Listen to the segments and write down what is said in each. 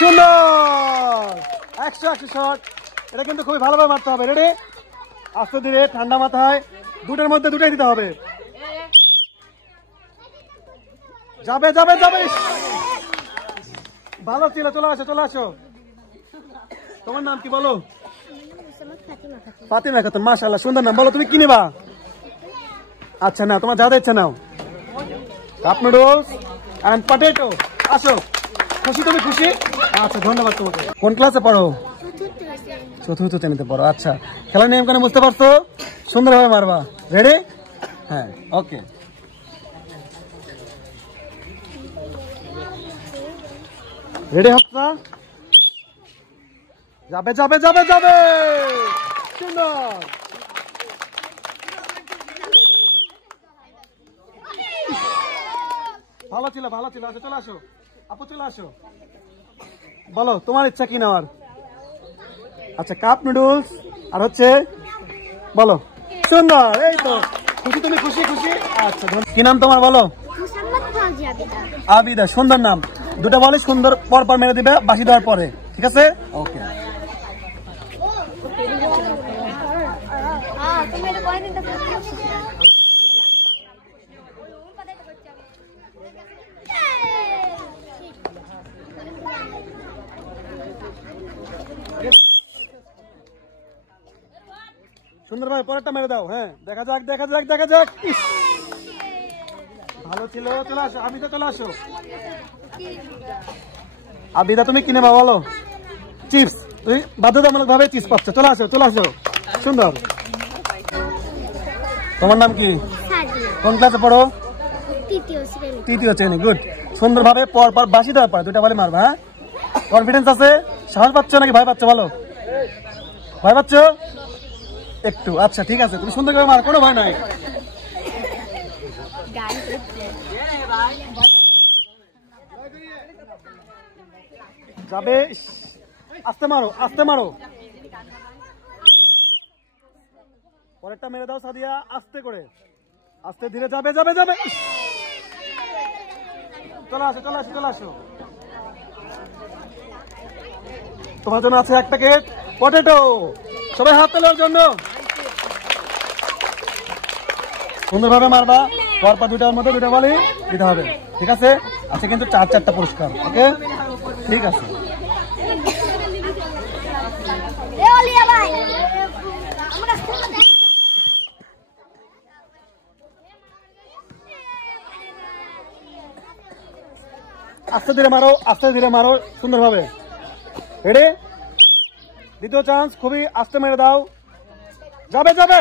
সুন্দর 100 শট। এটা কিন্তু খুবই ভালোভাবে মারতে হবে। রেডি, আস্তে ধীরে ঠান্ডা মাথায়, দুটার মধ্যে দুটাই দিতে হবে। যাবে যাবে যাবে, ভালো ছিল। চলে আসো চলে আসো। তোমার নাম কি বলো? ফাতিমা খাতুন, মাশাআল্লাহ সুন্দর নাম। বলো তুমি কি নেবা? আচ্ছা না, তোমার যা ইচ্ছা নাও। Cup noodles and potato. আসো, খুশি? তুমি খুশি? আচ্ছা ধন্যবাদ তোমাকে। কোন ক্লাসে পড়ো? চতুর্থ শ্রেণীতে পড়ো। আচ্ছা, খেলার নিয়ম কেন বুঝতে পারছো? সুন্দরভাবে মারবা। রেডি? হ্যাঁ, ওকে। রেডি হচ্ছে? যাবে যাবে যাবে যাবে, সুন্দর। ভালো ছিল ভালো ছিল। আচ্ছা চলে আসো আপু, চলে আসো। বলো তোমার ইচ্ছা কি নেওয়ার? আচ্ছা, কাপ নুডলস আর হচ্ছে বলো। সুন্দর, এই তো খুশি? তুমি খুশি? খুশি। আচ্ছা, কি নাম তোমার বলো? আবিদা, সুন্দর নাম। দুটা বলে সুন্দর পর পর মেরে দিবে বাসি দেওয়ার পরে, ঠিক আছে? ওকে। সুন্দরভাবে পরেরটা মেরে দাও। হ্যাঁ, দেখা যাক দেখা যাক দেখা যাক। ভালো ছিল। চলে আসো আবিদা, চলে আসো। আবিদা তুমি কিনে বা বলো? চিপস। তুই বাধ্যতামূলক ভাবে চিপস পাচ্ছ। চলে আসো চলে আসো। সুন্দর। তোমার নাম কি? কোন ক্লাসে পড়ো? তৃতীয় শ্রেণী। গুড। সুন্দরভাবে পর পর বাসি দেওয়ার পর দুটা বলে মারবা। হ্যাঁ, কনফিডেন্স আছে? সাহস পাচ্ছ নাকি ভয় পাচ্ছ? বলো, ভয় পাচ্ছ একটু? আচ্ছা ঠিক আছে, তুমি সুন্দর করে মার, কোনো ভয় নাই। যাবে, আস্তে মারো আস্তে মারো। পরেরটা মেরে দাও সাদিয়া, আস্তে করে, আস্তে ধীরে। যাবে যাবে যাবে। চলে আসো চলে আসো চলে আসো। তোমার জন্য আছে 1 প্যাকেট পটেটো। সবাই হাত তোলার জন্য। সুন্দরভাবে মারবা, পরপর দুটার মধ্যে দুটা বলি দিতে হবে, ঠিক আছে? আচ্ছা, কিন্তু 4-4টা পুরস্কার। ওকে, ঠিক আছে। আস্তে ধীরে মারো আস্তে ধীরে মারো, সুন্দরভাবে। রেডি? দ্বিতীয় চান্স, খুবই আস্তে মেরে দাও। যাবে যাবে,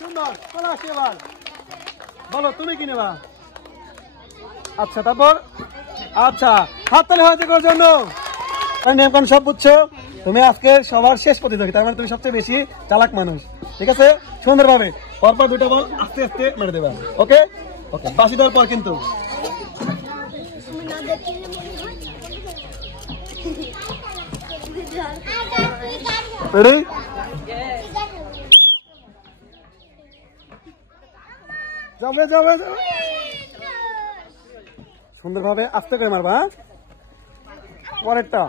সুন্দর। চলে আসি এবার। বলো তুমি কি নেবা? আচ্ছা, তারপর? আচ্ছা, হাত তালি হয়েছে করার জন্য। নিয়ম কানুন সব বুঝছো? তুমি আজকে সবার শেষ প্রতিযোগী, তার মানে তুমি সবচেয়ে বেশি চালাক মানুষ, ঠিক আছে? সুন্দরভাবে পরপর দুটা বল আস্তে আস্তে মেরে দেবা। ওকে ওকে, বাসি দেওয়ার পর কিন্তু। রেডি? যাবে যাবে যাবে। সুন্দরভাবে আস্তে করে মারবা। হ্যাঁ, পরেরটা।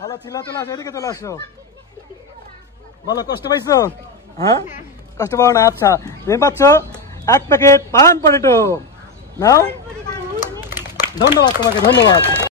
ভালো ছিল। চলে আসো এদিকে, চলে আসো। বলো, কষ্ট পাইছো? হ্যাঁ, কষ্ট পাও না? আচ্ছা, তুমি পাচ্ছ 1 প্যাকেট পান পটেটো। নাও, ধন্যবাদ তোমাকে, ধন্যবাদ।